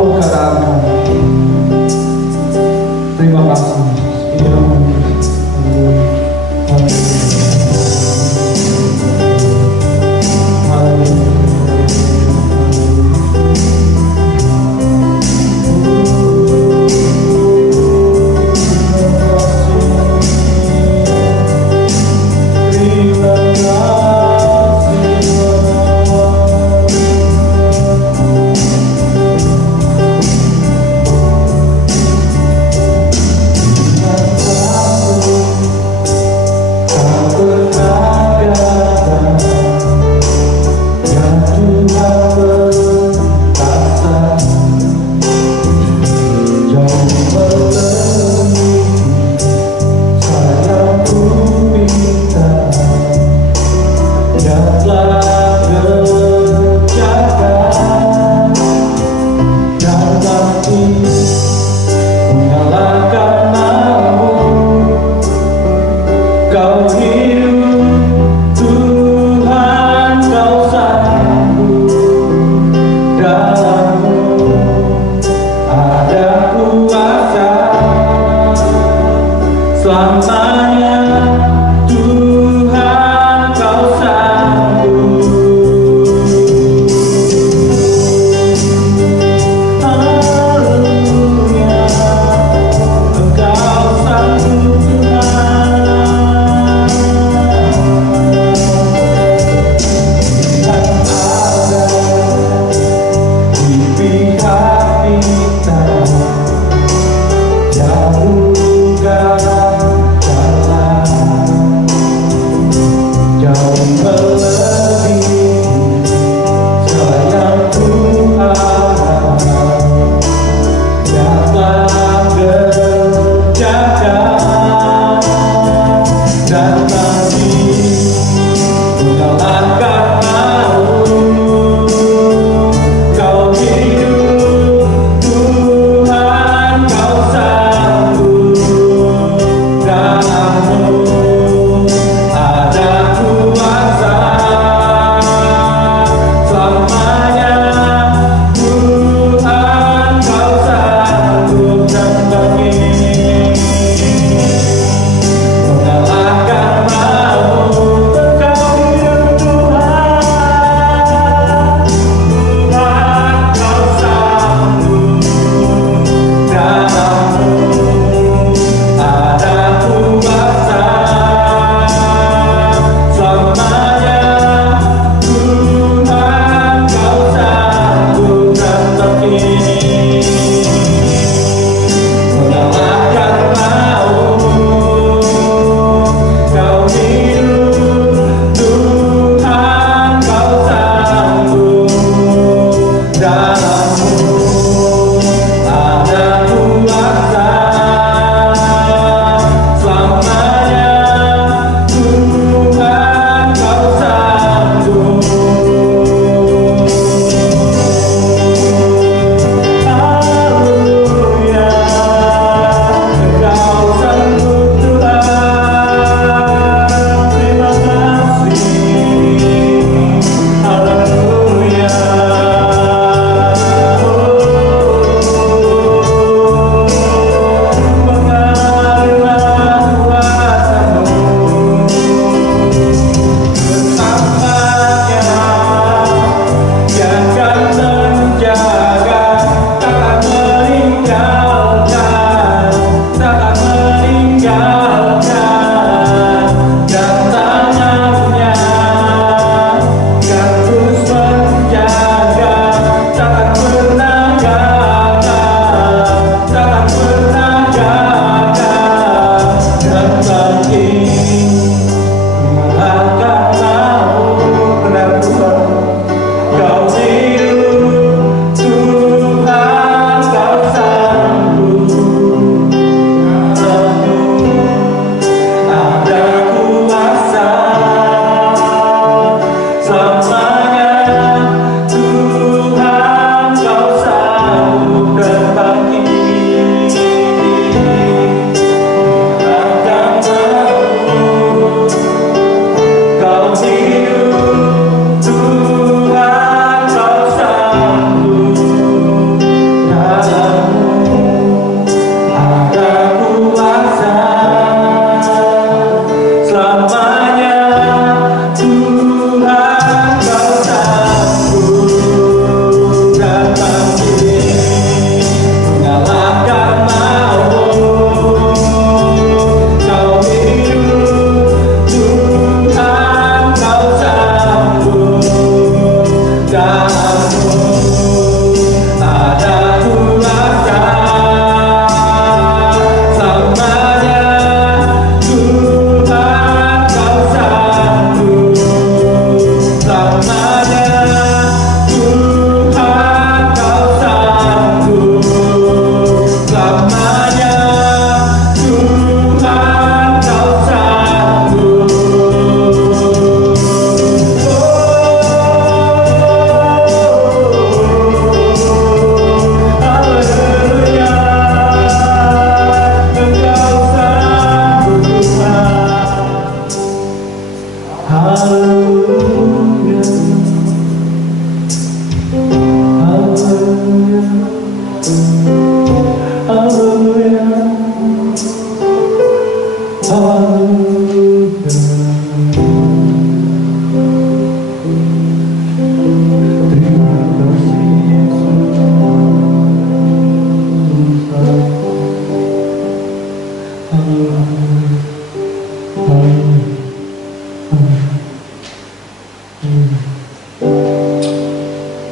Kau katakan terima kasih.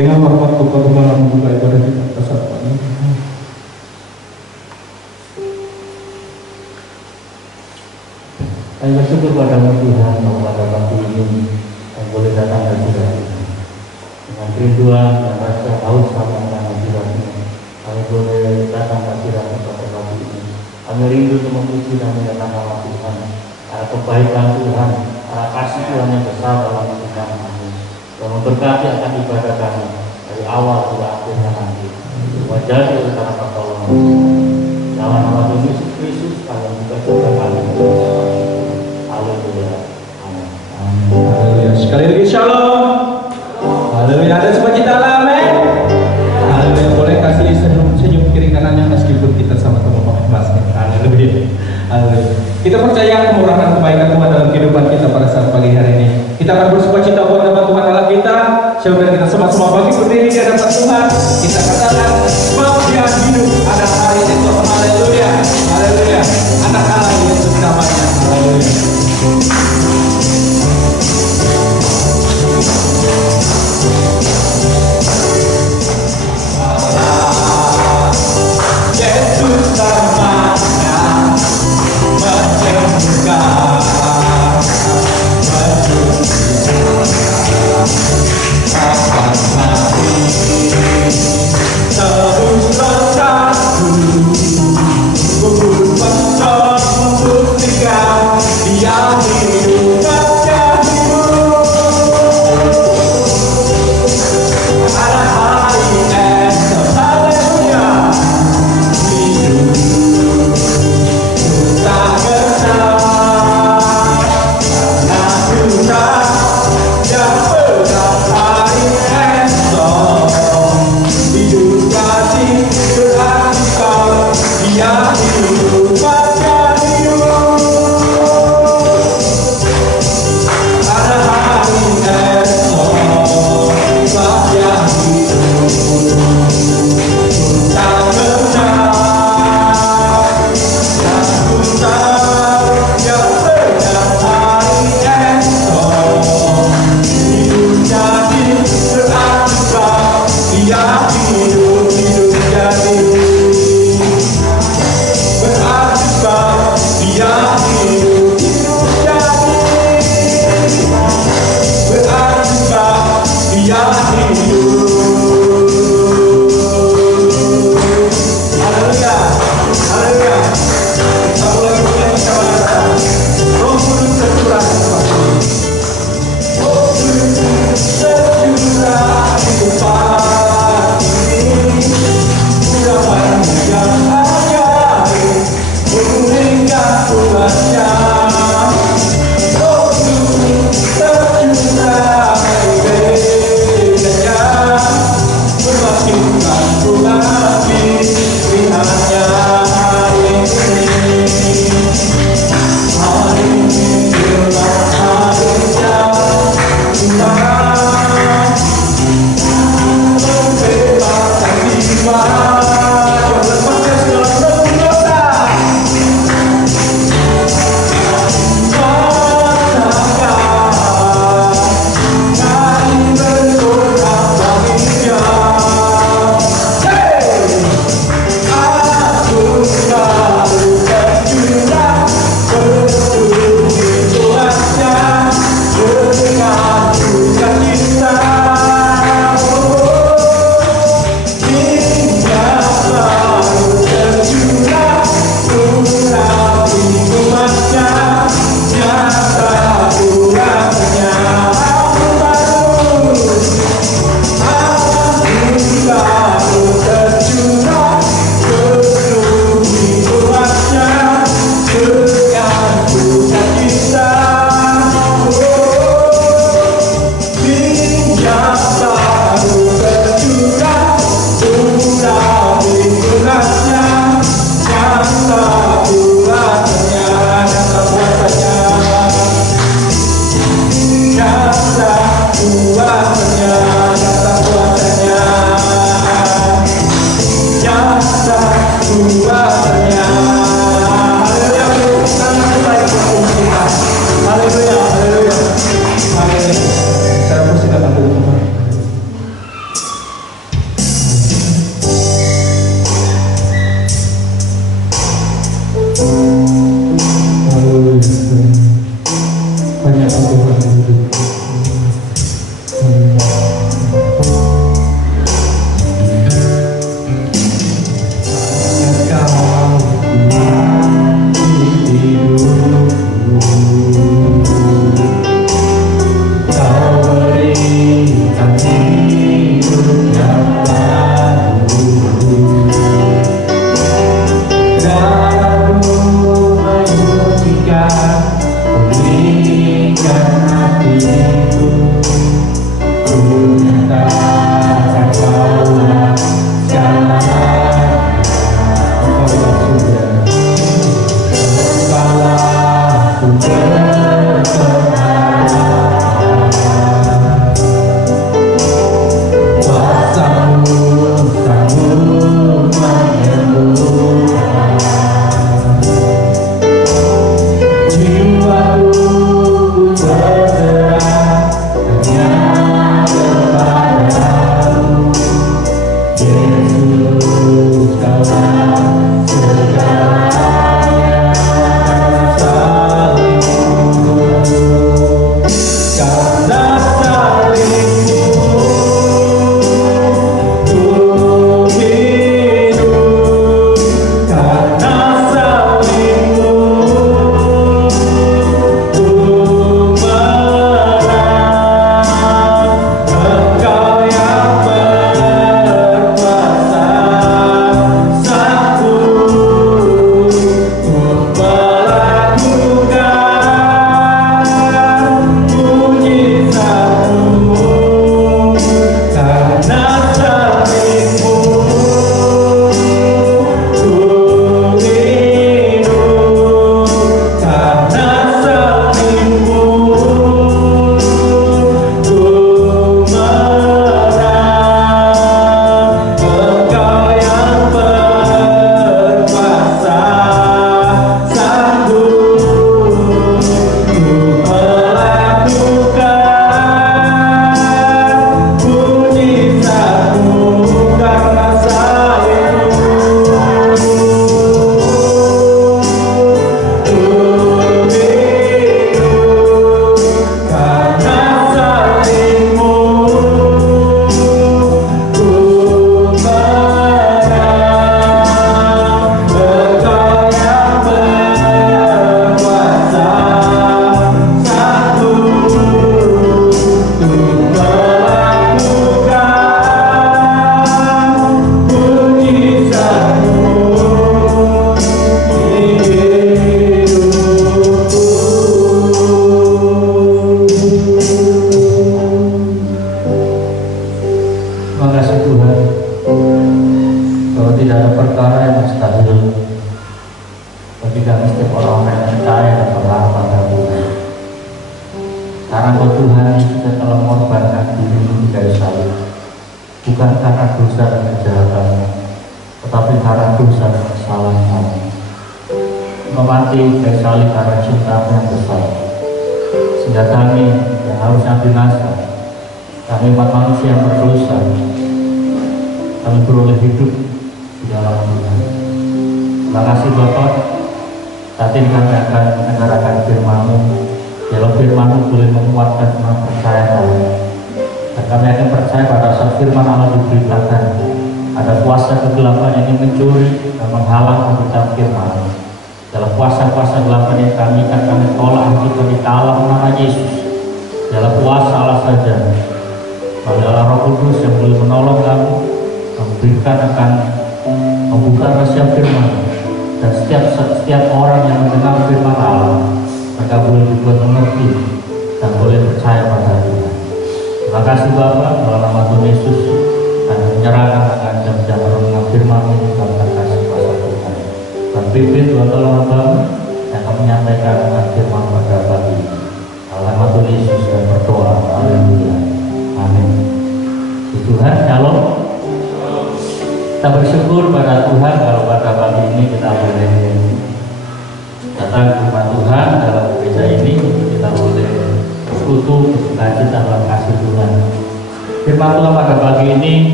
Dengan hormat kepada Tuhan membuka ibadah kita pada saat ini. Kami bersyukur padamu Tuhan bahwa pada pagi ini kami boleh datang ke hadirat ini dengan kerinduan dan rasa haus kami akan hadirat ini. Kami boleh datang ke hadirat pada pagi ini. Kami rindu untuk memuji dan menyatakan nama Tuhan, karena kebaikan Tuhan, karena kasih Tuhan yang besar dalam hidup kami. Dan memberkati akan ibadah kami dari awal hingga akhirnya nanti. Wajah oleh karena pertolongan. Dalam nama Tuhan Yesus Kristus kami buka doa kami. Haleluya. Amin. Haleluya. Sekali lagi shalom. Haleluya. Ada sukacita, amin. Haleluya. Boleh kasih senyum kiri kanannya meskipun kita sama-sama pakai masker. Haleluya. Haleluya. Kita percaya kemurahan kebaikan Tuhan dalam kehidupan kita pada saat pagi hari ini. Kita akan bersukacita buat nama Tuhan Allah kita. Saudara kita sama-sama bagi berdiri di hadapan Tuhan. Kita katakan sebab Dia hidup ada hari esok. Haleluya. Haleluya. Anak Allah Yesus namanya. Haleluya. Yesus namanya menyembuhkan, akan mati tebus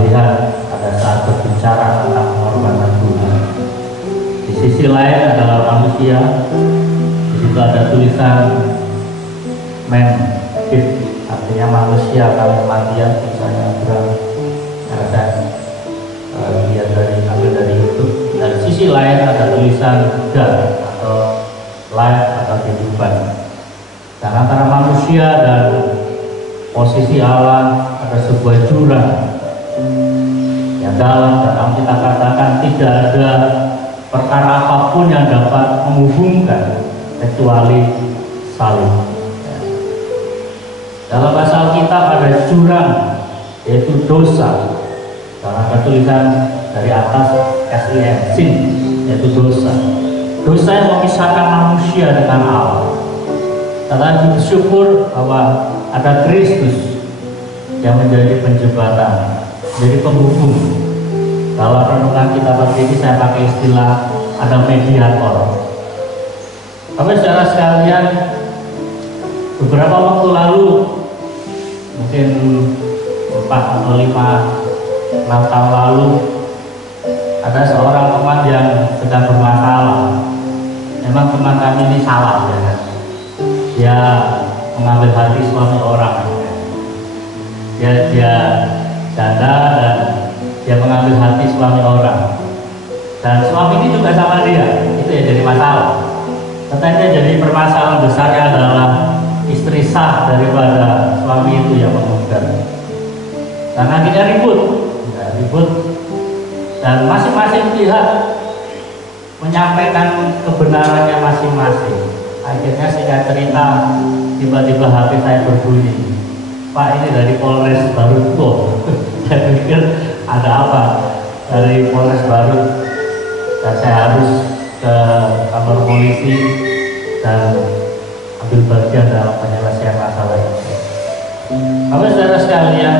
Lihat pada saat berbicara tentang pengorbanan Tuhan. sisi lain adalah manusia. Di situ ada tulisan man, artinya manusia kalau kematian, misalnya Abraham. Ada lihat ambil dari YouTube. Dan sisi lain ada tulisan God atau life atau kehidupan. Dan antara manusia dan posisi Allah ada sebuah jurang yang dalam, dan kita katakan tidak ada perkara apapun yang dapat menghubungkan kecuali salib. Dalam bahasa Alkitab ada jurang, yaitu dosa. Karena ada tulisan dari atas SIN, sin, yaitu dosa. Dosa yang memisahkan manusia dengan Allah. Karena bersyukur bahwa ada Kristus yang menjadi penjembatan, menjadi penghubung. Kalau renungan kita pagi ini saya pakai istilah ada mediator. Tapi saudara sekalian, beberapa waktu lalu, mungkin 4 atau 6 tahun lalu, ada seorang teman yang sedang bermasalah. Memang teman kami ini salah, ya kan? Dia mengambil hati suami orang. Dia janda dan dia mengambil hati suami orang. Dan suami ini juga sama dia. Itu ya jadi masalah. Katanya jadi permasalahan besarnya adalah istri sah daripada suami itu yang mengungkar. Dan akhirnya ribut, dan masing-masing pihak menyampaikan kebenarannya masing-masing. Akhirnya singkat cerita, tiba-tiba HP saya berbunyi, Pak, ini dari Polres Barut kok. Saya pikir ada apa dari Polres Barut, dan saya harus ke kantor polisi dan ambil bagian dalam penyelesaian masalah itu. Bapak saudara sekalian,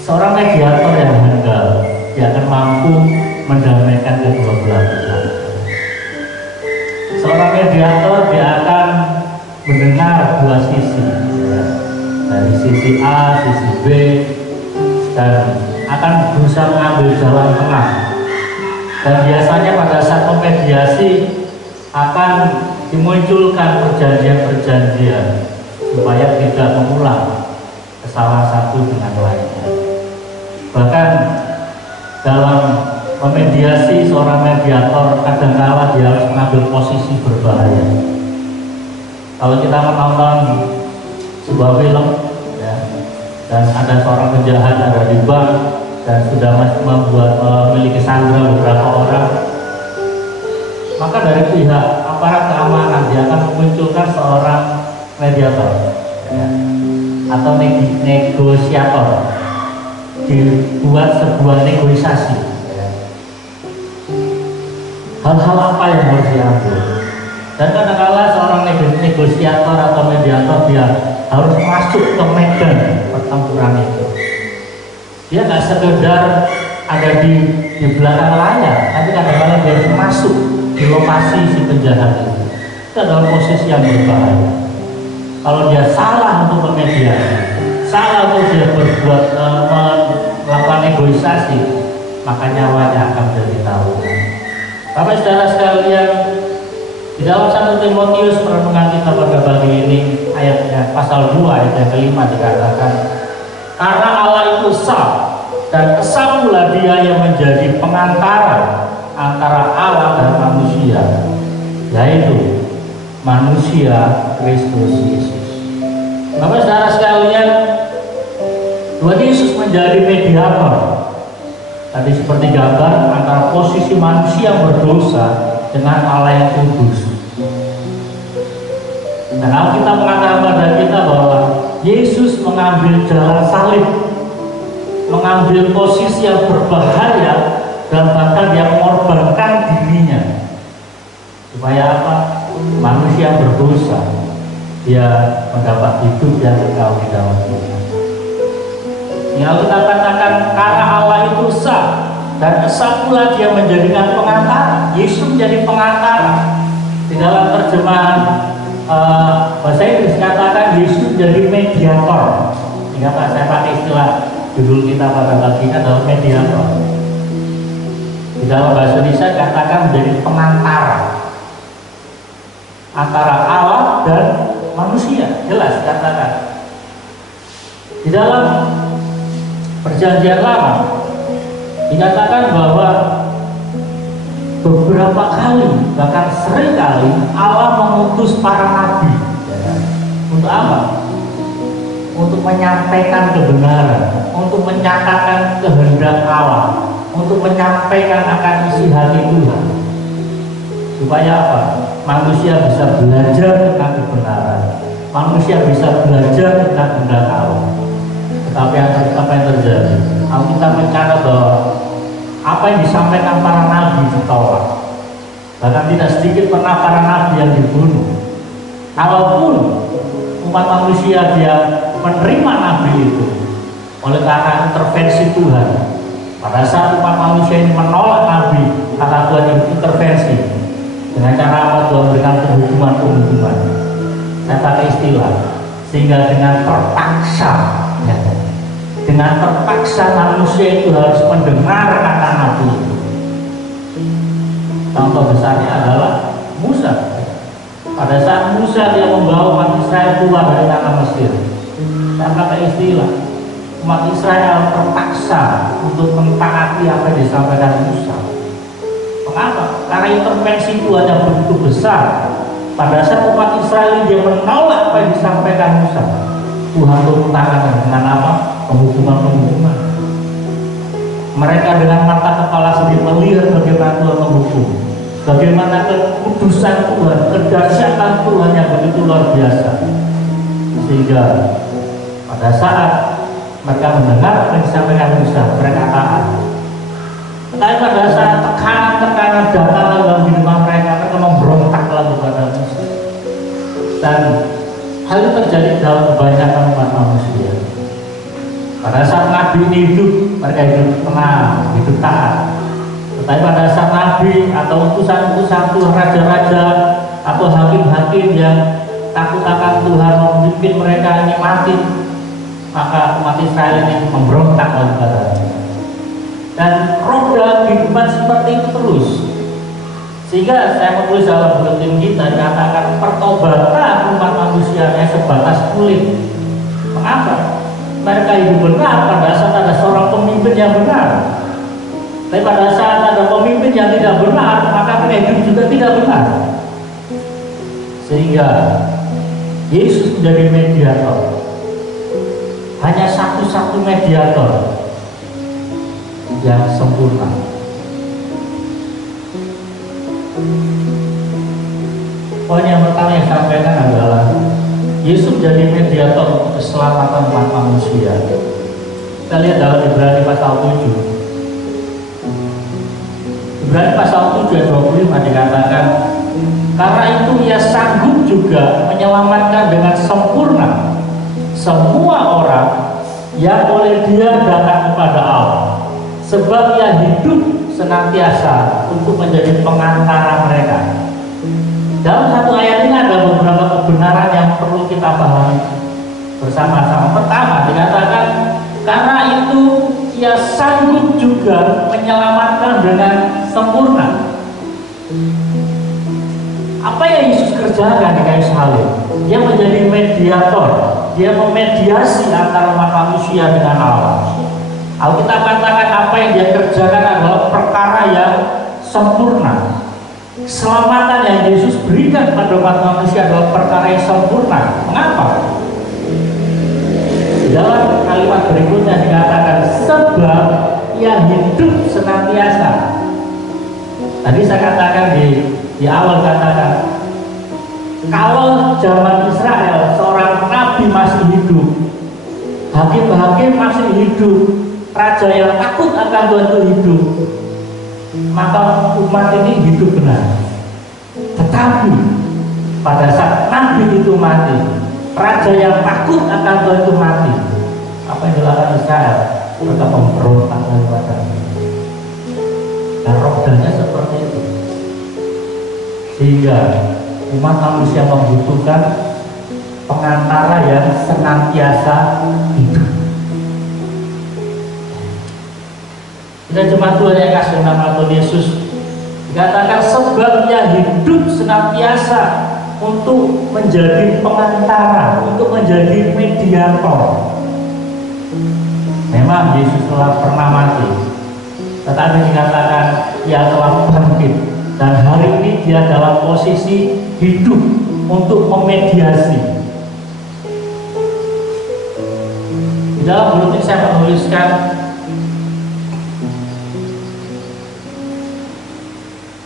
seorang mediator yang handal, dia akan mampu mendamaikan kedua belah pihak. Seorang mediator dia akan mendengar dua sisi, ya, dari sisi A, sisi B, dan akan berusaha mengambil jalan tengah. Dan biasanya pada saat memediasi akan dimunculkan perjanjian-perjanjian supaya tidak mengulang kesalahan satu dengan lainnya. Bahkan dalam memediasi, seorang mediator kadang-kala dia harus mengambil posisi berbahaya. Kalau kita menonton sebuah film, ya, dan ada seorang penjahat ada di bank dan sudah memiliki sandera beberapa orang, maka dari pihak aparat keamanan dia akan memunculkan seorang mediator, ya, atau negosiator, dibuat sebuah negosiasi, ya. Hal-hal apa yang harus diambil, dan kadang-kala seorang negosiator atau mediator dia harus masuk ke medan pertempuran itu. Dia nggak sekedar ada di belakang layar, tapi kadang-kala dia harus masuk di lokasi si penjahat itu. Itu adalah posisi yang berbahaya. Kalau dia salah untuk memediasi, salah untuk dia berbuat melakukan negosiasi, maka nyawanya akan menjadi taruhan. Bapak saudara sekalian, di dalam 1 Timotius perenungan kita pada pagi ini, ayatnya pasal 2 ayat yang kelima dikatakan, karena Allah itu sah, dan esa pula dia yang menjadi pengantara antara Allah dan manusia, yaitu manusia Kristus Yesus. Bapak saudara sekalian, Tuhan Yesus menjadi mediator. Tadi seperti gambar antara posisi manusia yang berdosa dengan Allah yang kudus. Dan Alkitab mengatakan pada kita bahwa Yesus mengambil jalan salib, mengambil posisi yang berbahaya, dan bahkan dia mengorbankan dirinya. Supaya apa? Manusia yang berdosa dia mendapat hidup yang kekal di dalam Tuhan. Yang kita katakan karena Allah itu sah, dan esa pula dia menjadikan pengantara. Yesus menjadi pengantara. Di dalam terjemahan bahasa Inggris katakan Yesus menjadi mediator. Sehingga saya pakai istilah judul kita pada pagi ini adalah mediator. Di dalam bahasa Indonesia katakan menjadi pengantara antara Allah dan manusia. Jelas katakan di dalam Perjanjian Lama dikatakan bahwa beberapa kali, bahkan sering kali Allah mengutus para nabi. Untuk apa? Untuk menyampaikan kebenaran, untuk menyatakan kehendak Allah, untuk menyampaikan akan isi hati Tuhan. Supaya apa? Manusia bisa belajar tentang kebenaran, manusia bisa belajar tentang kehendak Allah. Tetapi apa yang terjadi? Alkitab mencatat bahwa apa yang disampaikan para nabi ditolak. Bahkan tidak sedikit pernah para nabi yang dibunuh. Kalaupun umat manusia dia menerima nabi itu oleh karena intervensi Tuhan. Pada saat umat manusia ini menolak nabi, kata Tuhan yang intervensi. Dengan cara apa? Tuhan memberikan penghukuman. Saya pakai istilah, sehingga dengan terpaksa, ya, dengan terpaksa manusia itu harus mendengar kata nabi. Contoh besarnya adalah Musa. Pada saat Musa dia membawa umat Israel keluar dari tanah Mesir, saya pakai istilah, umat Israel terpaksa untuk mentaati apa yang disampaikan Musa. Mengapa? Karena intervensi Tuhan yang begitu besar. Pada saat umat Israel dia menolak apa yang disampaikan Musa, Tuhan turun tangan dengan apa? Penghukuman. Mereka dengan mata kepala sendiri melihat bagaimana Tuhan menghukum, bagaimana kekudusan Tuhan, kedahsyatan Tuhan yang begitu luar biasa. Sehingga pada saat mereka mendengar apa yang disampaikan Musa, mereka taat. Tetapi pada saat tekanan-tekanan datang dalam hidup mereka memberontak lagi kepada Musa. Dan hal itu terjadi dalam kebanyakan umat manusia. Pada saat nabi ini hidup, mereka hidup tenang, hidup taat. Tetapi pada saat nabi atau utusan-utusan Tuhan, raja-raja atau hakim-hakim yang takut akan Tuhan memimpin mereka ini mati, maka umat Israel ini memberontak lagi kepada Tuhan. Dan roda kehidupan seperti itu terus. Sehingga saya menulis dalam buletin kita dikatakan pertobatan umat manusia sebatas kulit. Mengapa? Mereka hidup benar pada saat ada seorang pemimpin yang benar. Tapi pada saat ada pemimpin yang tidak benar, maka mereka hidup juga tidak benar. Sehingga Yesus menjadi mediator. Hanya satu-satu mediator yang sempurna. Poin yang pertama yang saya sampaikan adalah Yesus menjadi mediator untuk keselamatan umat manusia. Kita lihat dalam Ibrani pasal 7. Ibrani pasal 7 ayat 25 dikatakan, karena itu ia sanggup juga menyelamatkan dengan sempurna semua orang yang oleh dia datang kepada Allah, sebab ia hidup senantiasa untuk menjadi pengantara mereka. Dalam satu ayat ini ada beberapa kebenaran yang perlu kita pahami bersama-sama. Pertama dikatakan, karena itu ia sanggup juga menyelamatkan dengan sempurna. Apa yang Yesus kerjakan di kayu salib? Dia menjadi mediator. Dia memediasi antara umat manusia dengan Allah. Alkitab katakan apa yang dia kerjakan adalah perkara yang sempurna. Keselamatan yang Yesus berikan kepada umat manusia adalah perkara yang sempurna. Mengapa? Dalam kalimat berikutnya dikatakan, sebab ia hidup senantiasa. Tadi saya katakan di awal katakan, kalau zaman Israel seorang nabi masih hidup, hakim-hakim masih hidup, raja yang takut akan Tuhan itu hidup, maka umat ini hidup benar. Tetapi pada saat nabi itu mati, raja yang takut akan Tuhan itu mati, apa yang dilakukan Israel? Mereka memberontak kepadanya. Dan rodanya seperti itu. Sehingga umat manusia membutuhkan pengantara yang senantiasa hidup. Kita jemaat Tuhan yang kasih nama Tuhan Yesus, dikatakan sebabnya hidup senantiasa untuk menjadi pengantara, untuk menjadi mediator. Memang Yesus telah pernah mati, tetapi dikatakan Dia telah bangkit, dan hari ini Dia dalam posisi hidup untuk memediasi. Di dalam buletin saya menuliskan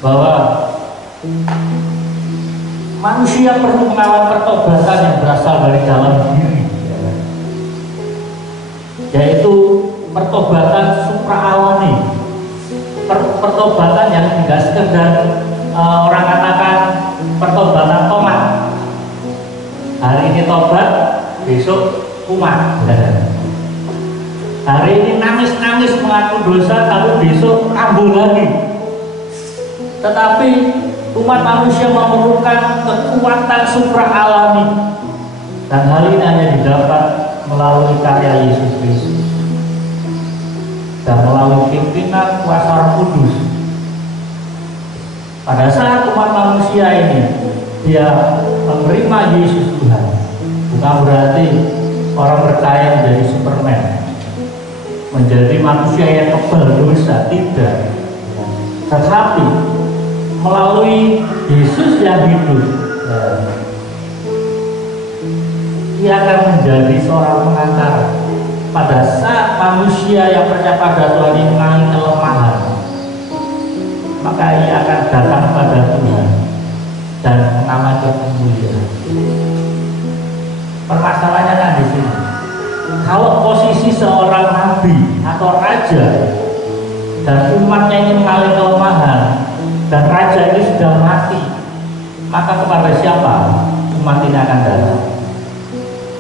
bahwa manusia perlu mengalami pertobatan yang berasal dari dalam diri, yaitu pertobatan supraalami, pertobatan yang tidak sekedar orang katakan pertobatan tomat. Hari ini tobat, besok kumat. Hari ini nangis-nangis mengaku dosa, tapi besok kambuh lagi. Tetapi umat manusia memerlukan kekuatan supraalami, dan hal ini hanya didapat melalui karya Yesus Kristus dan melalui pimpinan kuasa Roh Kudus. Pada saat umat manusia ini dia menerima Yesus Tuhan, bukan berarti orang percaya menjadi Superman, menjadi manusia yang kebal dosa, tidak. Tetapi melalui Yesus yang hidup, Dia akan menjadi seorang pengantara. Pada saat manusia yang percaya pada Tuhan ini mengalami kelemahan, maka ia akan datang pada Tuhan dan mengalami kemuliaan. Permasalahannya kan di sini. Kalau posisi seorang nabi atau raja dan umatnya ini mengalami kelemahan dan raja ini sudah mati, maka kepada siapa umat ini akan datang?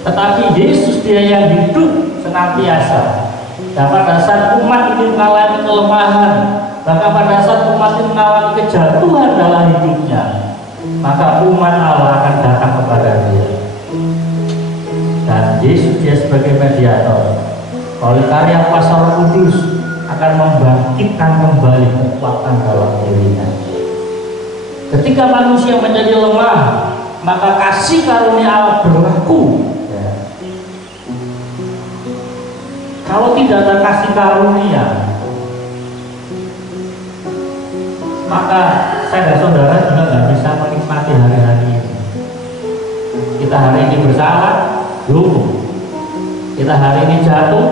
Tetapi Yesus Dia yang hidup senantiasa, dan pada saat umat ini mengalami kelemahan, maka pada saat umat ini mengalami kejatuhan dalam hidupnya, maka umat Allah akan datang kepada Dia. Dan Yesus Dia sebagai mediator, oleh karya kuasa Roh Kudus akan membangkitkan kembali kekuatan dalam dirinya. Ketika manusia menjadi lemah, maka kasih karunia Allah berlaku. Kalau tidak ada kasih karunia, maka saya dan saudara juga nggak bisa menikmati hari-hari ini. Kita hari ini bersalah, dihukum. Kita hari ini jatuh,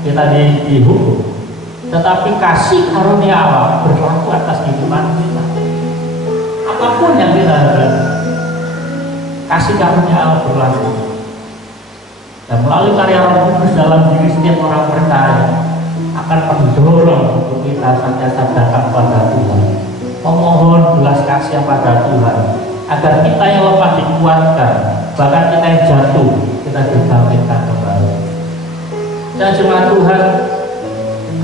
kita dihukum. Tetapi kasih karunia Allah berlaku atas kehidupan kita. Apapun yang kita hadapi, kasih karunia Allah berlaku. Dan melalui karya Roh Kudus dalam diri setiap orang percaya akan mendorong untuk kita senantiasa datang pada Tuhan, memohon belas kasih pada Tuhan, agar kita yang lemah dikuatkan, bahkan kita yang jatuh kita dibangkitkan kembali. Dan jemaat Tuhan,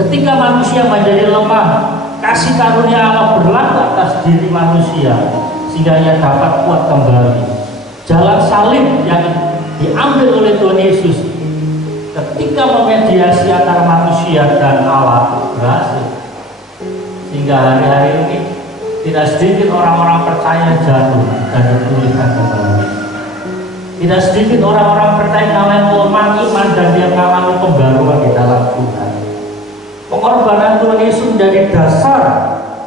ketika manusia menjadi lemah, kasih karunia Allah berlaku atas diri manusia sehingga ia dapat kuat kembali. Jalan salib yang diambil oleh Tuhan Yesus ketika memediasi antara manusia dan Allah berhasil, sehingga hari-hari ini tidak sedikit orang-orang percaya jatuh dan dipulihkan kembali. Tidak sedikit orang-orang percaya mengalami kelemahan iman dan dia mengalami pembaruan di dalam Tuhan. Pengorbanan Tuhan Yesus menjadi dasar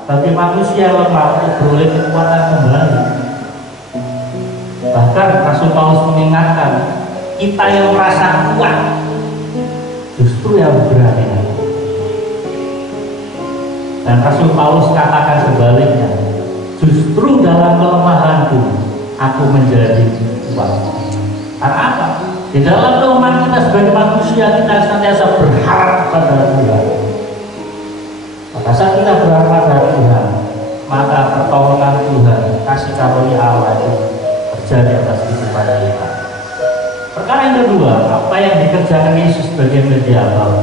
bagi manusia lemah untuk beroleh kekuatan kembali. Bahkan Rasul Paulus mengingatkan, kita yang merasa kuat justru yang berani. Dan Rasul Paulus katakan sebaliknya, justru dalam kelemahanku aku menjadi kuat. Karena apa? Di dalam kelemahan kita sebagai manusia, kita senantiasa berharap pada Tuhan. Pada saat kita berharap pada Tuhan, maka pertolongan Tuhan, kasih karunia Allah itu terjadi atas kehidupan kita. Perkara yang kedua, apa yang dikerjakan Yesus sebagai mediator,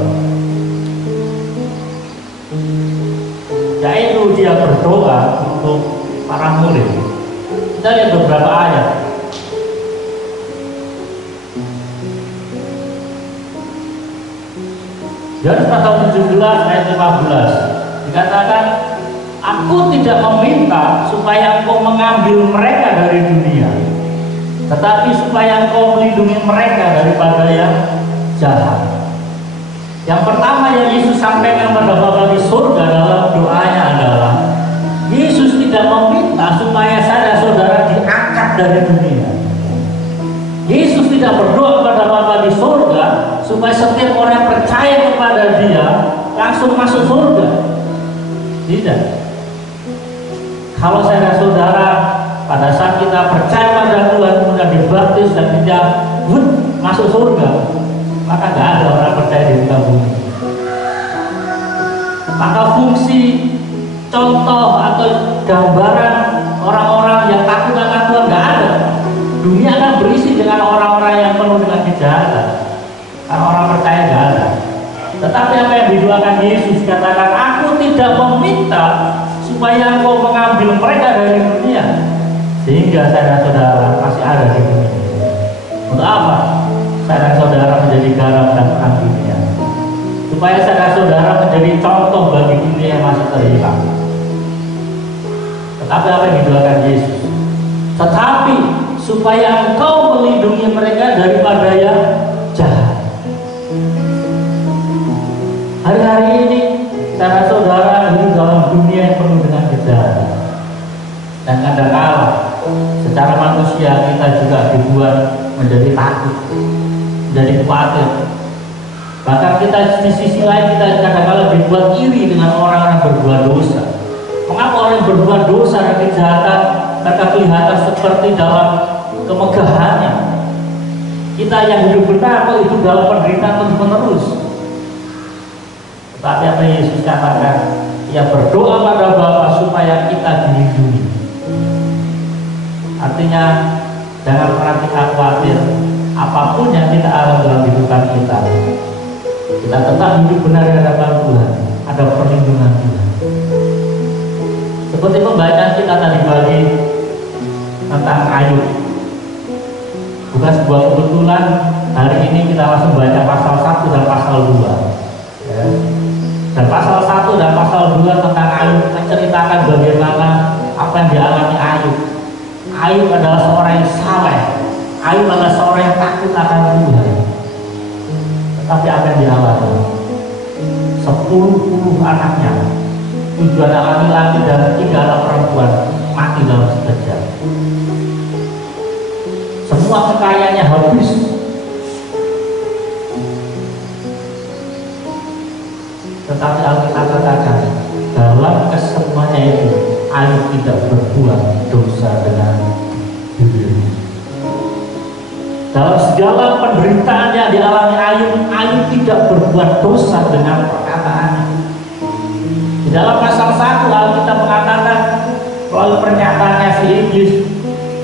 yaitu dia berdoa untuk para murid. Kita lihat beberapa ayat. Yohanes pasal 17 ayat 15 dikatakan, Aku tidak meminta supaya engkau mengambil mereka dari dunia, tetapi supaya engkau melindungi mereka daripada yang jahat. Yang pertama yang Yesus sampaikan kepada Bapa di surga dalam doanya adalah, Yesus tidak meminta supaya saudara-saudara diangkat dari dunia. Yesus tidak berdoa kepada Bapa di surga supaya setiap orang percaya kepada Dia langsung masuk surga. Tidak. Kalau saudara-saudara pada saat kita percaya pada Tuhan, kemudian dibaptis dan kita masuk surga, maka nggak ada orang percaya di muka bumi. Maka fungsi, contoh atau gambaran orang-orang yang takut akan Tuhan nggak ada. Dunia akan berisi dengan orang-orang yang penuh dengan kejahatan. Karena orang percaya nggak ada. Tetapi apa yang didoakan Yesus, katakan, Aku tidak meminta supaya engkau mengambil mereka dari dunia, sehingga saudara-saudara masih ada di dunia. Untuk apa? Saudara-saudara menjadi garam dan terang dunia, supaya saudara-saudara menjadi contoh bagi dunia yang masih terhilang. Tetapi apa yang didoakan Yesus? Tetapi supaya engkau melindungi mereka daripada yang jahat. Hari-hari ini saudara-saudara hidup dalam dunia yang penuh dengan kejahatan, dan kadang-kala secara manusia kita juga dibuat menjadi takut, menjadi khawatir. Bahkan kita di sisi lain kita kadang-kala dibuat iri dengan orang-orang berbuat dosa. Mengapa orang yang berbuat dosa dan kejahatan mereka kelihatan seperti dalam kemegahannya? Kita yang hidup benar kok hidup dalam penderitaan terus-menerus. Tetapi apa Yesus katakan? Ia berdoa pada Bapa supaya kita dilindungi. Artinya jangan pernah kita khawatir apapun yang kita alami dalam kehidupan kita. Kita tetap hidup benar di hadapan Tuhan. Ada perlindungan Tuhan. Seperti pembacaan kita tadi pagi tentang Ayub. Bukan sebuah kebetulan hari ini kita langsung baca pasal 1 dan pasal 2 ya. Dan pasal 1 dan pasal 2 tentang Ayub menceritakan bagaimana apa yang dialami Ayub. Ayub adalah seorang yang saleh. Ayub adalah seorang yang takut akan Tuhan. Tetapi apa yang dialami? 10 anaknya, 7 anak laki-laki dan 3 anak perempuan mati dalam sekejap. Semua kekayaannya habis. Tetapi Alkitab katakan dalam kesemuanya itu Ayub tidak berbuat dosa dengan dirinya. Dalam segala penderitaan yang dialami Ayub, Ayub tidak berbuat dosa dengan perkataannya. Di dalam pasal 1 Alkitab mengatakan melalui pernyataannya si iblis,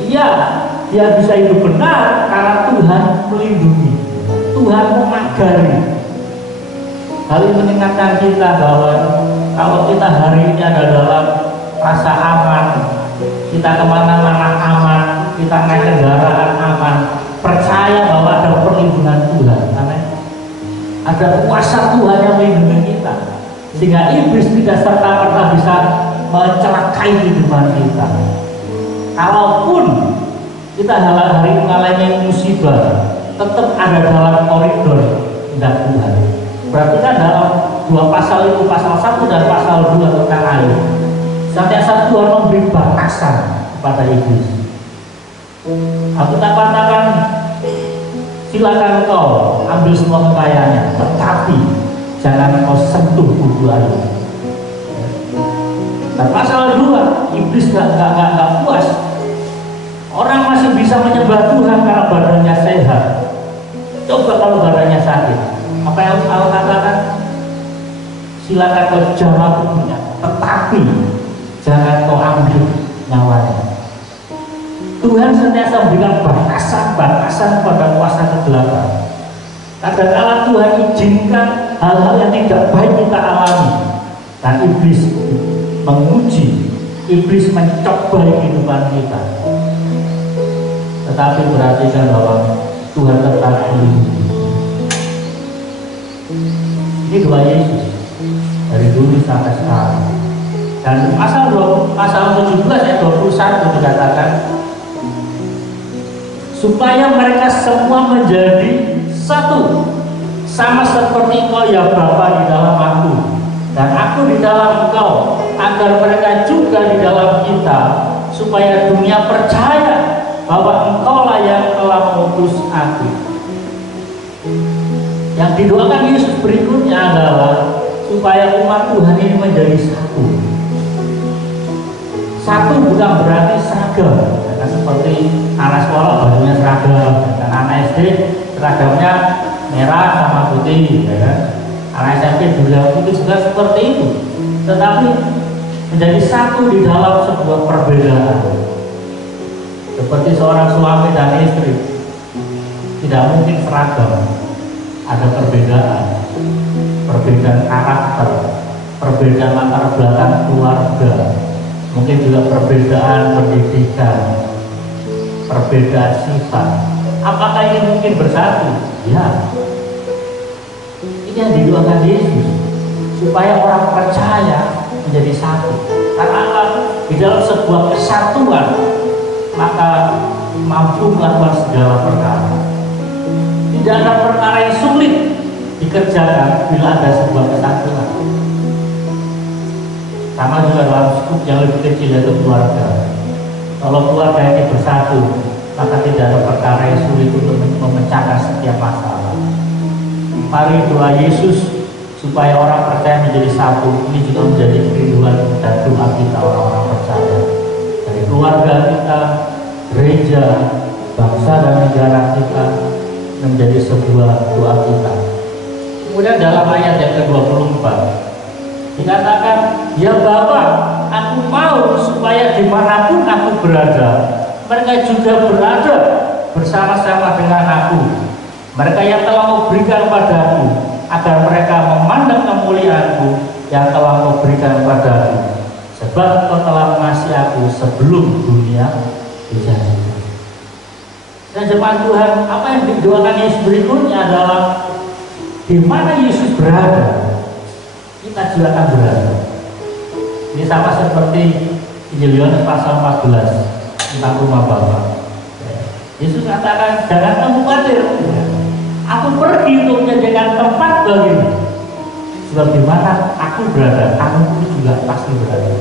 dia bisa hidup benar karena Tuhan melindungi, Tuhan memagari. Hal ini mengingatkan kita bahwa kalau kita hari ini ada dalam rasa aman, kita kemana-mana aman, kita naik kendaraan aman, percaya bahwa ada perlindungan Tuhan, ada kuasa Tuhan yang melindungi kita, sehingga iblis tidak serta-merta bisa mencelakai kehidupan kita. Kalaupun kita hari ini mengalami musibah, tetap ada dalam koridor tindak Tuhan. Berarti kan dalam 2 pasal itu, pasal 1 dan pasal 2 tentang Ayub, setiap Tuhan memberi batasan kepada iblis. Aku tak katakan silakan kau ambil semua kekayaannya, tetapi jangan kau sentuh tubuh Ayub. Dan pasal 2, iblis gak puas. Orang masih bisa menyembah Tuhan karena badannya sehat. Coba kalau badannya sakit, apa yang Allah katakan? Silakan kau jamah tubuhnya, tetapi jangan kau ambil nyawanya. Tuhan senantiasa memberikan batasan-batasan pada kuasa kegelapan. Kadang-kala Tuhan izinkan hal-hal yang tidak baik kita alami, dan iblis menguji, iblis mencoba kehidupan kita. Tetapi perhatikan bahwa Tuhan tetap melindungi. Ini doa Yesus dari dulu sampai sekarang. Dan pasal 17 ayat 21 dikatakan, supaya mereka semua menjadi satu, sama seperti Engkau ya Bapa di dalam aku dan aku di dalam Engkau, agar mereka juga di dalam kita, supaya dunia percaya bahwa Engkaulah yang telah mengutus aku. Yang didoakan Yesus berikutnya adalah supaya umat Tuhan ini menjadi satu. Satu bukan berarti seragam, ya, seperti anak sekolah bajunya seragam, dan anak SD seragamnya merah sama putih, ya kan? Anak SMP juga seperti itu. Tetapi menjadi satu di dalam sebuah perbedaan. Seperti seorang suami dan istri, tidak mungkin seragam. Ada perbedaan karakter, perbedaan latar belakang keluarga, mungkin juga perbedaan pendidikan, perbedaan sifat. Apakah ini mungkin bersatu? Ya. Ini yang didoakan Yesus, supaya orang percaya menjadi satu. Karena di dalam sebuah kesatuan maka mampu melakukan segala perkara. Tidak ada perkara yang sulit dikerjakan bila ada sebuah kesatuan. Sama juga dalam skup yang lebih kecil, yaitu keluarga. Kalau keluarga ini bersatu, maka tidak ada perkara yang sulit untuk memecahkan setiap masalah. Mari doa Yesus supaya orang percaya menjadi satu. Ini juga menjadi kerinduan dan doa kita orang-orang percaya. Dari keluarga kita, gereja, bangsa dan negara kita, menjadi sebuah doa kita. Kemudian dalam ayat yang ke-24 dikatakan, ya Bapa, aku mau supaya dimanapun aku berada, mereka juga berada bersama-sama dengan aku. Mereka yang telah Kau berikan padaku, agar mereka memandang kemuliaan-Ku yang telah Kau berikan padaku. Sebab Kau telah mengasihi aku sebelum dunia dijadikan. Dan jemaat Tuhan, apa yang didoakan Yesus berikutnya adalah di mana Yesus berada, kita juga akan berada. Ini sama seperti Injil Yohanes pasal 14 tentang rumah Bapa. Yesus katakan, jangan kamu khawatir, aku pergi untuk menjadikan tempat bagimu. Sebab di mana aku berada, kamu juga pasti berada.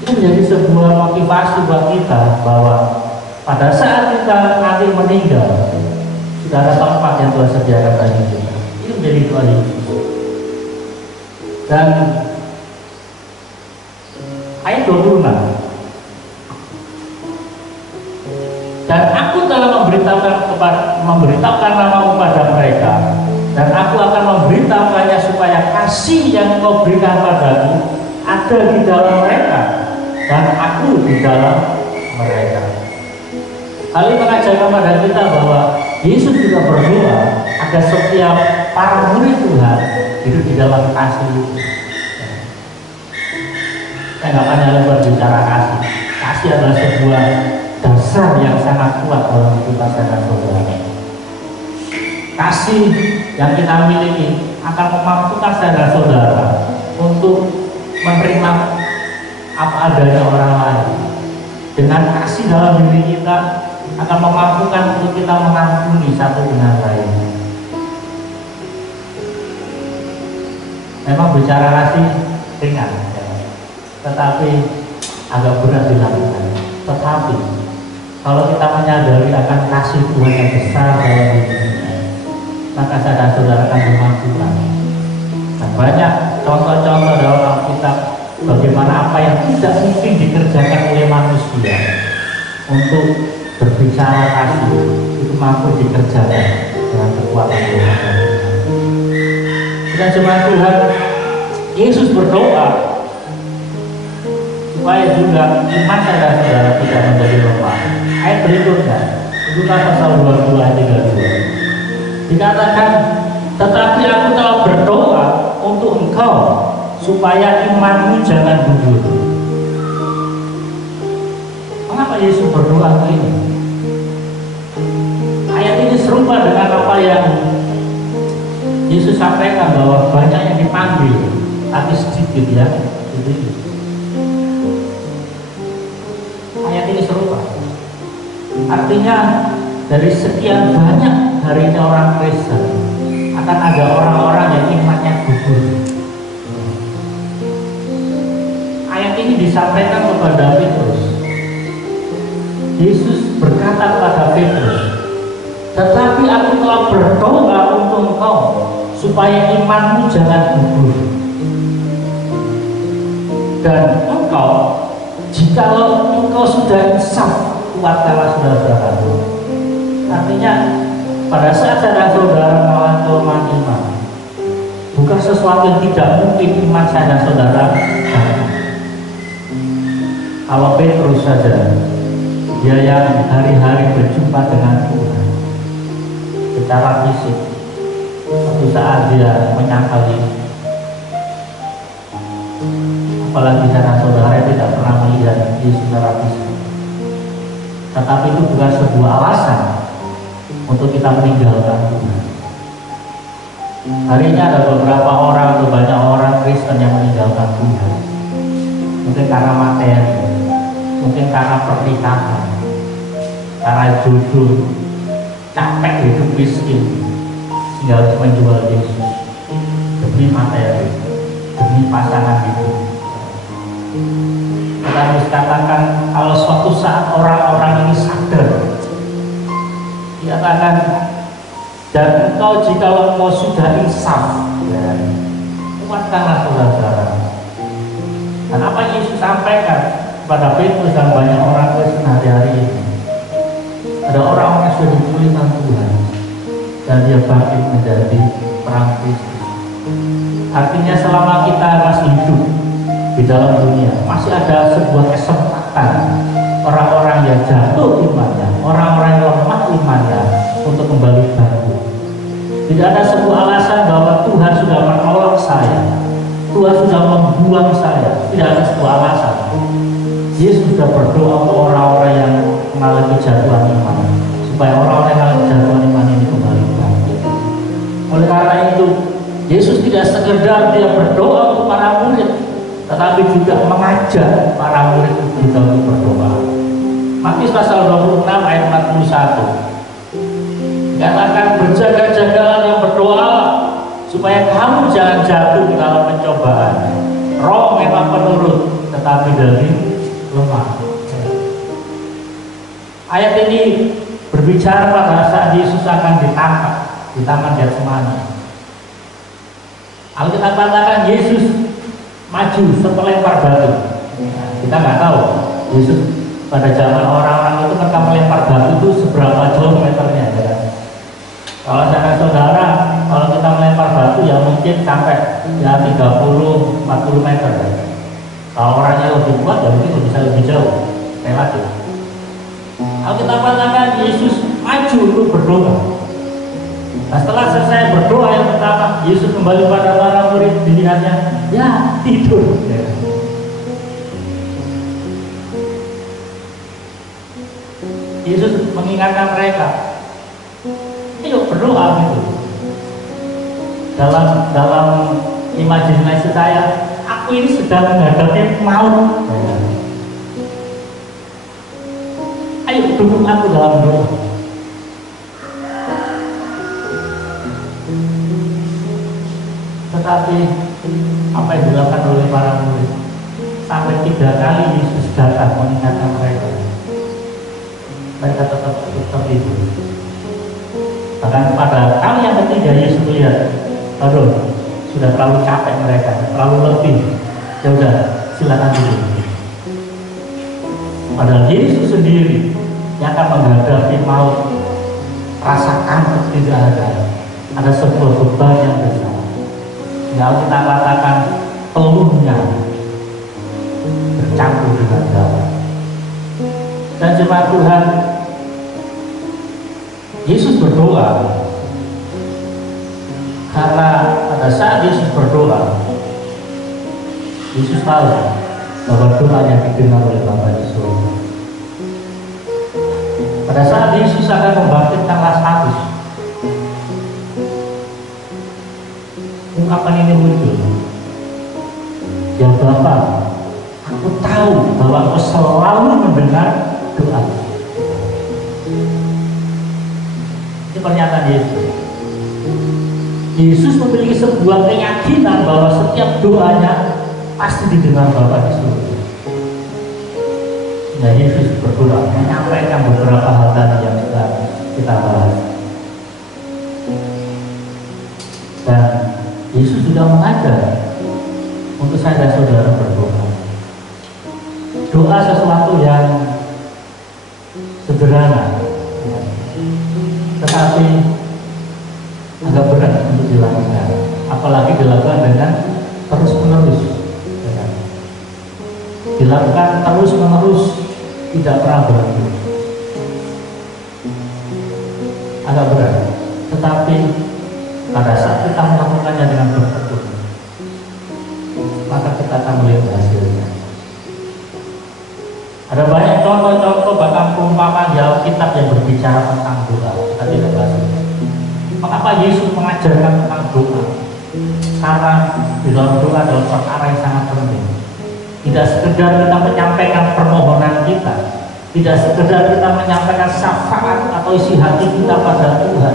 Ini menjadi sebuah motivasi buat kita bahwa pada saat kita nanti meninggal, sudah ada tempat yang Tuhan sediakan bagi kita. Ini menjadi doa Yesus. Dan ayat 26, dan aku telah memberitahukan namamu pada mereka, dan aku akan memberitahukannya supaya kasih yang Kau berikan padaku ada di dalam mereka, dan aku di dalam mereka. Hal ini mengajarkan pada kita bahwa Yesus juga berdoa agar setiap para murid Tuhan hidup di dalam kasih. Saya nggak hanya berbicara kasih. Kasih adalah sebuah dasar yang sangat kuat dalam hidup kita saudara. Kasih yang kita miliki akan memampukan saudara-saudara untuk menerima apa adanya orang lain. Dengan kasih dalam diri kita akan memampukan untuk kita mengampuni satu dengan lain. Memang bicara kasih ringan, ya, tetapi agak berat dilakukan. Tetapi kalau kita menyadari akan kasih Tuhan yang besar dalam hidup kita, maka saudara-saudara akan dimampukan. Dan banyak contoh-contoh dalam Alkitab bagaimana apa yang tidak mungkin dikerjakan oleh manusia untuk berbicara kasih itu mampu dikerjakan dengan kekuatan Tuhan. Dan jemaat Tuhan, Yesus berdoa supaya juga iman saudara-saudara tidak menjadi lemah. Ayat berikutnya, Lukas pasal 22 ayat 32 dikatakan, tetapi aku telah berdoa untuk engkau supaya imanmu jangan gugur. Mengapa Yesus berdoa ini? Ayat ini serupa dengan apa yang Yesus sampaikan bahwa banyak yang dipanggil, tapi sedikit ya. Sedikit. Ayat ini serupa. Artinya dari sekian banyak harinya orang Kristen akan ada orang-orang yang imannya gugur. Ayat ini disampaikan kepada Petrus. Yesus berkata kepada Petrus, tetapi aku telah berdoa untuk engkau supaya imanmu jangan gugur. Dan engkau, jikalau engkau sudah insaf, kuatkanlah saudara-saudaramu. Artinya pada saat saudara-saudara melawan iman, bukan sesuatu yang tidak mungkin iman saya dan saudara. Kalau Petrus saja, dia yang hari-hari berjumpa dengan Tuhan secara fisik, suatu saat dia menyangkali. Apalagi saudara tidak pernah melihat Yesus secara fisik. Tetapi itu bukan sebuah alasan untuk kita meninggalkan Tuhan. Hari ini ada beberapa orang atau banyak orang Kristen yang meninggalkan Tuhan. Mungkin karena materi, mungkin karena pernikahan, karena jodoh, capek hidup miskin, sehingga harus menjual Yesus demi materi, demi pasangan hidup. Kita harus katakan, kalau suatu saat orang-orang ini sadar, dia katakan, dan engkau jikalau engkau sudah insaf, ya, kuatkanlah saudara-saudara. Dan apa yang Yesus sampaikan pada Petrus dan banyak orang Kristen hari-hari ini, ada orang-orang yang sudah dipulihkan Tuhan dan dia bangkit menjadi orang Kristus. Artinya selama kita masih hidup di dalam dunia, masih ada sebuah kesempatan orang-orang yang jatuh imannya, orang-orang yang lemah imannya untuk kembali bangkit. Tidak ada sebuah alasan bahwa Tuhan sudah menolong saya, Tuhan sudah membuang saya. Tidak ada sebuah alasan. Yesus sudah berdoa untuk orang-orang yang mengalami kejatuhan iman, supaya orang-orang yang mengalami kejatuhan iman ini kembali bangkit. Oleh karena itu, Yesus tidak sekedar dia berdoa untuk para murid, tetapi juga mengajak para murid juga untuk berdoa. Matius pasal 26 ayat 41 dikatakan, berjaga-jagalah dan berdoa supaya kamu jangan jatuh ke dalam pencobaan. Roh memang penurut, tetapi daging lemah. Ayat ini berbicara pada saat Yesus akan ditangkap di Taman Getsemani. Alkitab katakan Yesus maju sepelempar batu. Kita nggak tahu Yesus pada zaman orang-orang itu ketika melempar batu itu seberapa kilometernya, ya kan? Kalau saya saudara, kalau kita melempar batu ya mungkin sampai ya 30-40 meter. Ya. Kalau orangnya lebih kuat ya mungkin bisa lebih jauh, relatif. Alkitab katakan Yesus maju untuk berdoa. Nah, setelah selesai berdoa yang pertama, Yesus kembali pada para murid, dilihatnya, ya tidur. Ya. Yesus mengingatkan mereka, ayo berdoa gitu. Dalam imajinasi saya, aku ini sedang menghadapi maut. Ayo dukung aku dalam doa. Tetapi apa yang dilakukan oleh para murid? Sampai 3 kali Yesus datang mengingatkan mereka. Mereka tetap tertidur. Bahkan pada kali yang ketiga Yesus melihat, aduh, sudah terlalu capek mereka, terlalu lebih. Ya udah, silakan tidur. Padahal Yesus sendiri yang akan menghadapi maut, rasa kantuk tidak ada. Ada sebuah beban yang besar. Yang kita katakan peluhnya bercampur dengan darah. Dan jemaat Tuhan, Yesus berdoa karena pada saat Yesus berdoa, Yesus tahu bahwa doa yang didengar oleh Bapa di surga. Pada saat Yesus akan membangkitkan Lazarus, ungkapan ini muncul. Ya Bapa, aku tahu bahwa Engkau selalu mendengar doa. Ini pernyataan Yesus. Yesus memiliki sebuah keyakinan bahwa setiap doanya pasti didengar Bapa di surga. Nah, Yesus berdoa menyampaikan beberapa hal tadi yang kita bahas. Dan Yesus juga mengajar untuk saya dan saudara berdoa. Doa sesuatu yang sederhana, tetapi agak berat untuk dilakukan, apalagi dilakukan dengan terus-menerus. Dilakukan terus-menerus, tidak pernah berhenti. Agak berat, tetapi pada saat kita melakukannya dengan bertekun, maka kita akan melihat hasilnya. Ada banyak contoh-contoh bahkan perumpamaan di Alkitab yang berbicara tentang doa. Kita tidak bahas ini. Mengapa Yesus mengajarkan tentang doa? Karena di dalam doa adalah perkara yang sangat penting. Tidak sekedar kita menyampaikan permohonan kita, tidak sekedar kita menyampaikan syafaat atau isi hati kita pada Tuhan,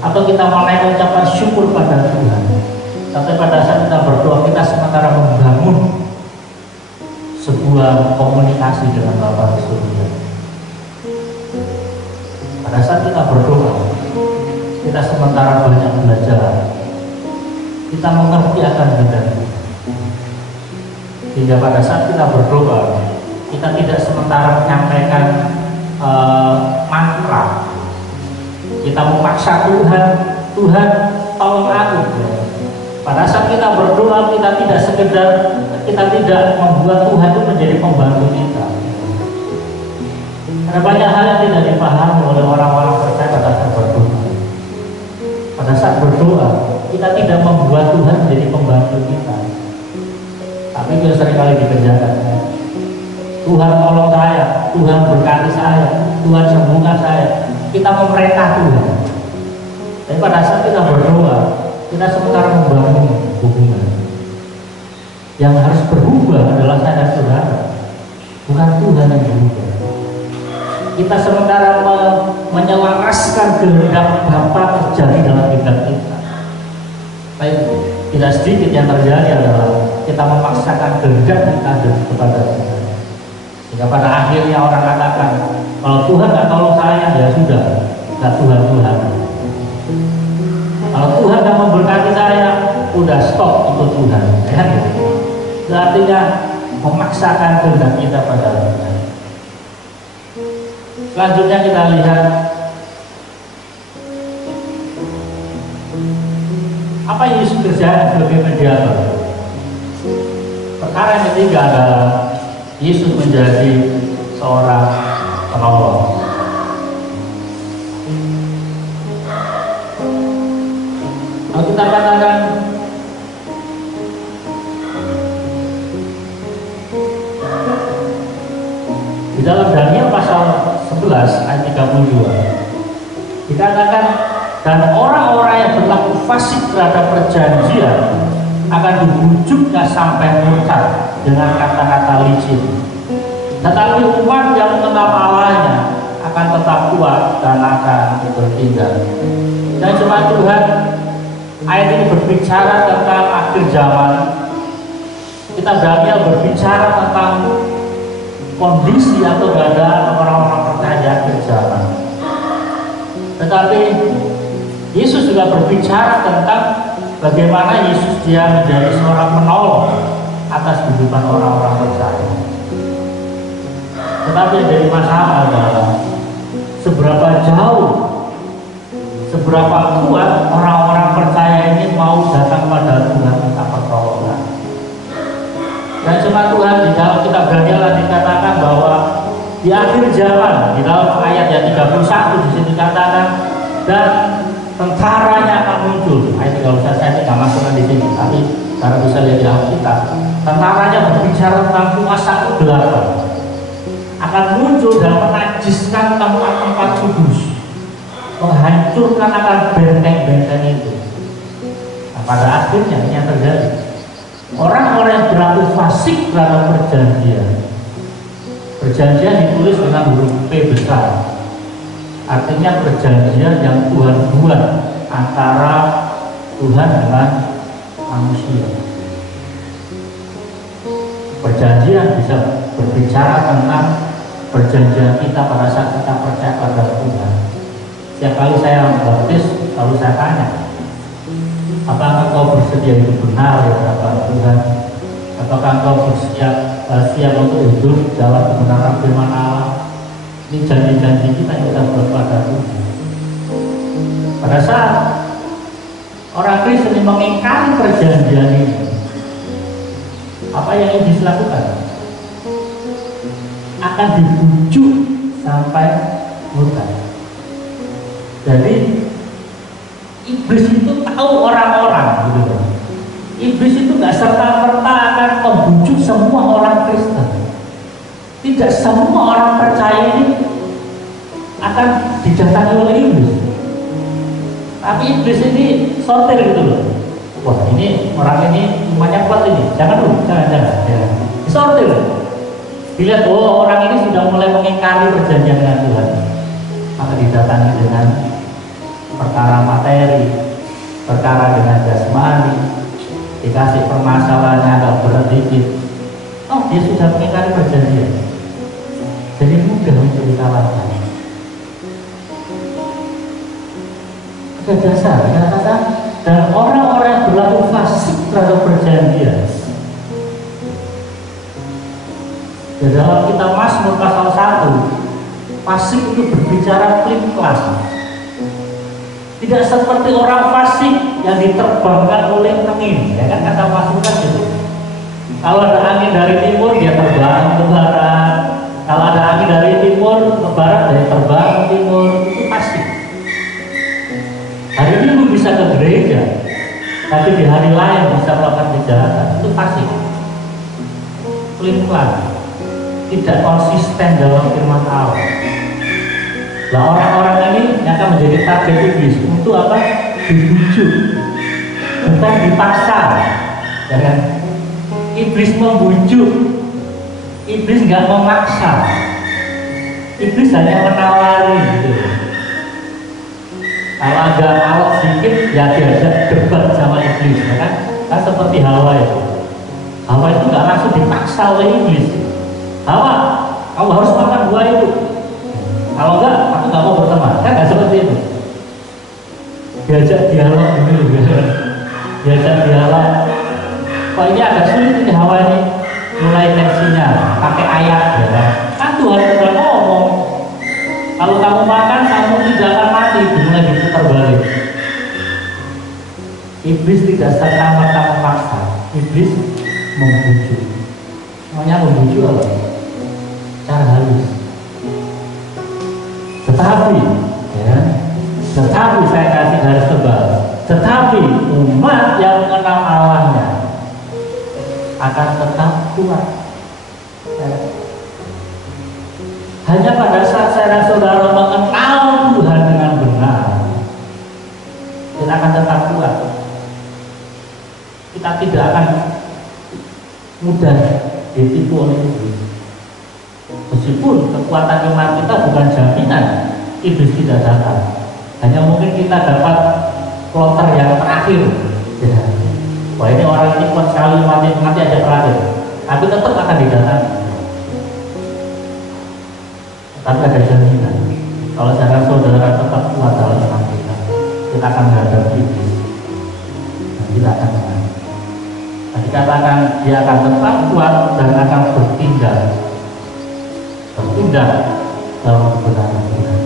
atau kita menaikkan ucapan syukur pada Tuhan. Tapi pada saat kita berdoa, kita sementara membangun sebuah komunikasi dengan Bapa di surga. Pada saat kita berdoa, kita sementara banyak belajar. Kita mengerti akan kehendak Tuhan. Sehingga pada saat kita berdoa, kita tidak sementara menyampaikan mantra. Kita memaksa Tuhan, Tuhan tolong aku. Pada saat kita berdoa, kita tidak membuat Tuhan itu menjadi pembantu kita. Ada banyak hal yang tidak dipahami oleh orang-orang percaya pada saat berdoa. Pada saat berdoa, kita tidak membuat Tuhan menjadi pembantu kita. Tapi itu seringkali dikerjakan. Tuhan tolong saya, Tuhan berkati saya, Tuhan sembuhkan saya. Kita memerintah Tuhan. Tapi pada saat kita berdoa, kita sementara membangun hubungan. Yang harus berubah adalah saya dan saudara, bukan Tuhan yang berubah. Kita sementara menyelaraskan kehendak Bapa terjadi dalam hidup kita. Baik, tidak sedikit yang terjadi adalah kita memaksakan kehendak kita kepada Tuhan. Sehingga pada akhirnya orang katakan, kalau Tuhan nggak tolong saya, ya sudah, nggak Tuhan. Kalau Tuhan nggak memberkati saya, udah stop itu Tuhan. Kan? Itu artinya memaksakan kehendak kita pada Tuhan. Selanjutnya kita lihat apa yang Yesus kerjakan sebagai mediator. Perkara yang ketiga adalah Yesus menjadi seorang penolong. Kalau kita katakan di dalam Daniel pasal 11 ayat 32 dikatakan, dan orang-orang yang berlaku fasik terhadap perjanjian akan dibujuknya sampai murtad dengan kata-kata licin. Tetapi umat yang mengenal Allahnya akan tetap kuat dan akan bertindak. Dan jemaat Tuhan, ayat ini berbicara tentang akhir zaman. Kita Daniel berbicara tentang kondisi atau keadaan orang-orang percaya di akhir zaman. Tetapi Yesus juga berbicara tentang bagaimana Yesus dia menjadi seorang penolong atas kehidupan orang-orang percaya. Tetapi yang jadi masalah adalah seberapa jauh, seberapa kuat orang-orang percaya ini mau datang pada Tuhan minta pertolongan. Dan cuma Tuhan di dalam kitab Daniel dikatakan bahwa di akhir zaman, di dalam ayat yang 31 di sini dikatakan, dan tentaranya akan muncul. Ayat 31 saya tidak masukkan di sini, tapi cara bisa lihat di Alkitab. Tentaranya berbicara tentang kuasa kegelapan akan muncul dan menajiskan tempat-tempat kudus, menghancurkan akan benteng-benteng itu. Nah, pada akhirnya ini yang terjadi. Orang-orang yang berlaku fasik terhadap perjanjian, perjanjian ditulis dengan huruf P besar, artinya perjanjian yang Tuhan buat antara Tuhan dengan manusia. Perjanjian bisa berbicara tentang perjanjian kita pada saat kita percaya pada Tuhan. Setiap kali saya baptis, lalu saya tanya, apakah kau bersedia hidup benar ya kepada Tuhan? Apakah engkau siap untuk hidup dalam kebenaran firman Allah? Ini janji-janji kita yang kita buat pada Tuhan. Pada saat orang Kristen yang mengingkari perjanjian ini, apa yang ingin dilakukan? Akan dibujuk sampai murka. Jadi iblis itu tahu orang-orang, gitu. Iblis itu nggak serta-merta akan membujuk semua orang Kristen. Tidak semua orang percaya ini akan didatangi oleh iblis. Tapi iblis ini sortir gitu loh. Wah, ini orang ini rumahnya kuat ini. Jangan dulu, jangan. Ya. Disortir. Dilihat, oh orang ini sudah mulai mengingkari perjanjian dengan Tuhan. Maka didatangi dengan perkara materi, perkara dengan jasmani, dikasih permasalahannya agak berat dikit. Oh, dia sudah mengingkari perjanjian. Jadi mudah untuk dikalahkan. Ada dasar, kata-kata, dan orang-orang yang berlaku fasik terhadap perjanjian. Di dalam kitab Mazmur pasal 1, fasik itu berbicara plim-plas. Tidak seperti orang fasik yang diterbangkan oleh angin, ya kan, kata Mazmur kan gitu. Kalau ada angin dari timur dia terbang ke barat, kalau ada angin dari timur ke barat dia terbang ke timur. Itu fasik. Hari ini bisa ke gereja, tapi di hari lain bisa melakukan kejahatan. Itu fasik. Plim-plas, tidak konsisten dalam firman Allah. Nah, orang-orang ini yang akan menjadi target iblis untuk apa? Dibujuk, bukan dipaksa, ya kan? Iblis membujuk, iblis nggak memaksa, iblis hanya menawari gitu. Kalau ada alat sedikit, ya diajak debat sama iblis, ya kan? Kan seperti Hawa itu. Hawa itu nggak langsung dipaksa oleh iblis. Hawa, kamu harus makan buah itu. Kalau enggak, aku nggak mau berteman. Kan nggak seperti itu. Diajak dialog dulu, diajak dialog. Kok ini agak sulit ini Hawa ini mulai tensinya pakai ayat, ya kan? Kan Tuhan sudah ngomong, kalau kamu makan, kamu tidak akan mati. Mulai diputar balik. Iblis tidak serta-merta memaksa. Iblis membujuk. Namanya membujuk apa? Cara halus. Tetapi, ya, tetapi saya kasih garis tebal. Tetapi umat yang mengenal Allahnya akan tetap kuat. Ya. Hanya pada saat saya dan saudara mengenal Tuhan dengan benar, kita akan tetap kuat. Kita tidak akan mudah ditipu oleh iblis. Meskipun kekuatan iman kita bukan jaminan iblis tidak datang, hanya mungkin kita dapat kloter yang terakhir. Ya. Wah, ini orang ini kuat sekali, mati aja terakhir, tapi tetap akan didatangi. Tapi ada jaminan, kalau saudara tetap kuat dalam iman kita akan menghadapi iblis dan kita akan menang. Nah, dikatakan dia akan tetap kuat dan akan bertindak dalam kebenaran Tuhan.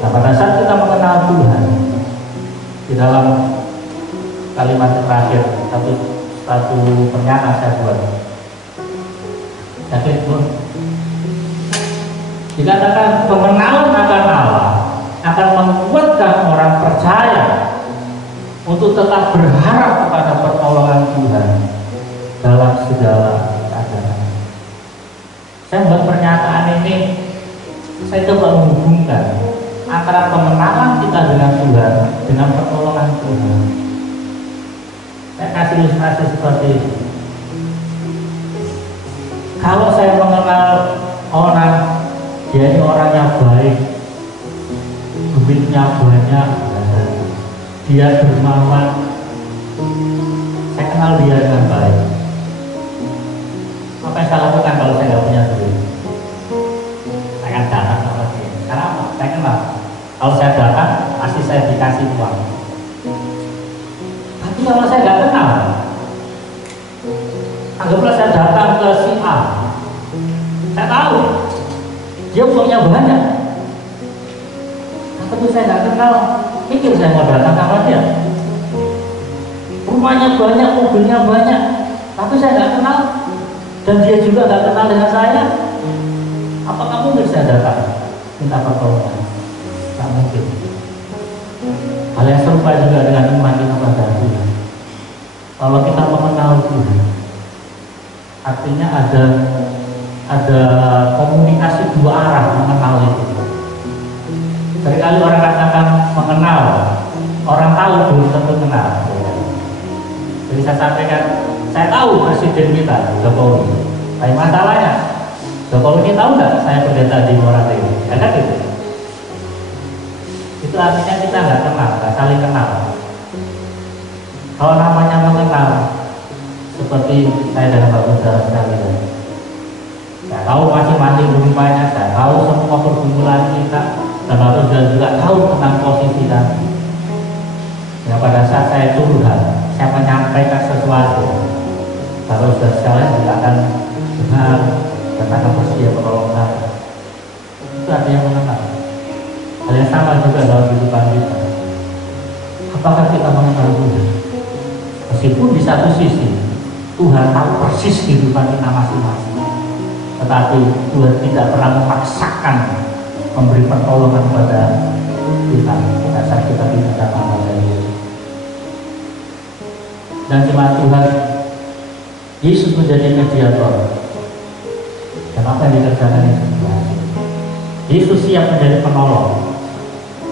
Nah, pada saat kita mengenal Tuhan, di dalam kalimat terakhir satu pernyataan saya buat, dikatakan pengenalan akan Allah akan menguatkan orang percaya untuk tetap berharap kepada pertolongan Tuhan dalam segala keadaan. Saya buat pernyataan ini, saya coba menghubungkan antara pengenalan kita dengan Tuhan dengan pertolongan Tuhan. Saya kasih ilustrasi seperti ini. Kalau saya mengenal orang, dia ini orang yang baik, duitnya banyak, dia dermawan, saya kenal dia dengan baik. Apa yang saya lakukan kalau saya nggak punya duit? Saya akan datang sama dia. Karena apa? Saya kenal. Kalau saya datang, pasti saya dikasih uang. Tapi kalau saya nggak kenal, anggaplah saya datang ke si A, saya tahu dia uangnya banyak, tapi saya nggak kenal, mikir saya mau datang sama dia. Rumahnya banyak, mobilnya banyak, tapi saya nggak kenal, dan dia juga nggak kenal dengan saya. Apakah mungkin saya datang minta pertolongan? Tak mungkin. Hal yang serupa juga dengan iman kita pada Tuhan. Kalau kita mengenal Tuhan, artinya ada komunikasi dua arah mengenal itu. Seringkali orang katakan mengenal, orang tahu belum tentu kenal. Jadi saya sampaikan, saya tahu presiden kita Jokowi. Tapi masalahnya, Jokowi ini tahu nggak saya pendeta di Moratel ini? Ya kan gitu. Itu artinya kita nggak kenal, nggak saling kenal. Kalau namanya mengenal, seperti saya dan Bapak Saudara sekalian, saya tahu masing-masing rumahnya, saya tahu semua pergumulan kita, dan Bapak Saudara juga tahu tentang posisi kami. Ya, pada saat saya curhat, saya menyampaikan sesuatu, Bapak Saudara sekalian juga akan benar dan akan bersedia menolong saya. Itu artinya mengenal. Hal yang sama juga dalam kehidupan kita. Apakah kita mengenal Tuhan? Meskipun di satu sisi Tuhan tahu persis kehidupan kita masing-masing, tetapi Tuhan tidak pernah memaksakan memberi pertolongan kepada kita pada saat kita tidak datang pada Yesus. Dan cuma Tuhan Yesus menjadi mediator. Dan apa yang dikerjakan itu? Yesus siap menjadi penolong,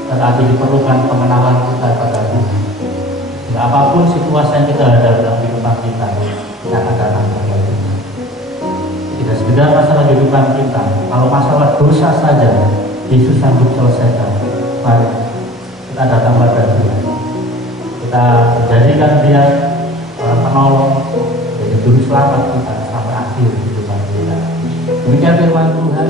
tetapi diperlukan pengenalan kita pada Tuhan. Tidak apapun situasi yang kita hadapi dalam kehidupan kita akan datang kepada Tuhan. Tidak sekedar masalah kehidupan kita, kalau masalah dosa saja Yesus sanggup selesaikan. Mari kita datang pada Tuhan. Kita menjadikan Dia penolong, jadi juru selamat kita sampai akhir kehidupan kita. Demikian firman Tuhan.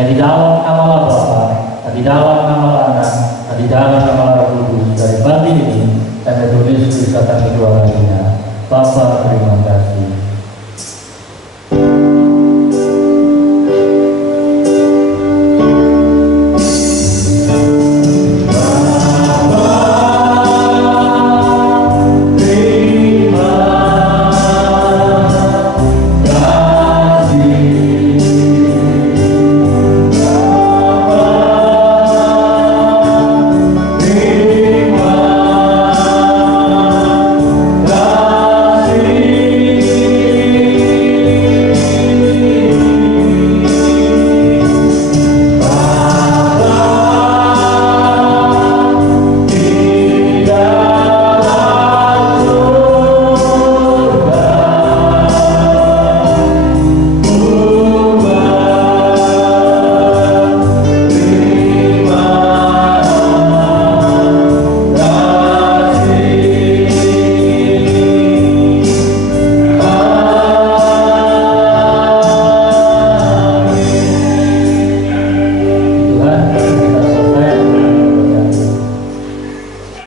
Di dalam nama Bapa, di dalam nama Anak, di dalam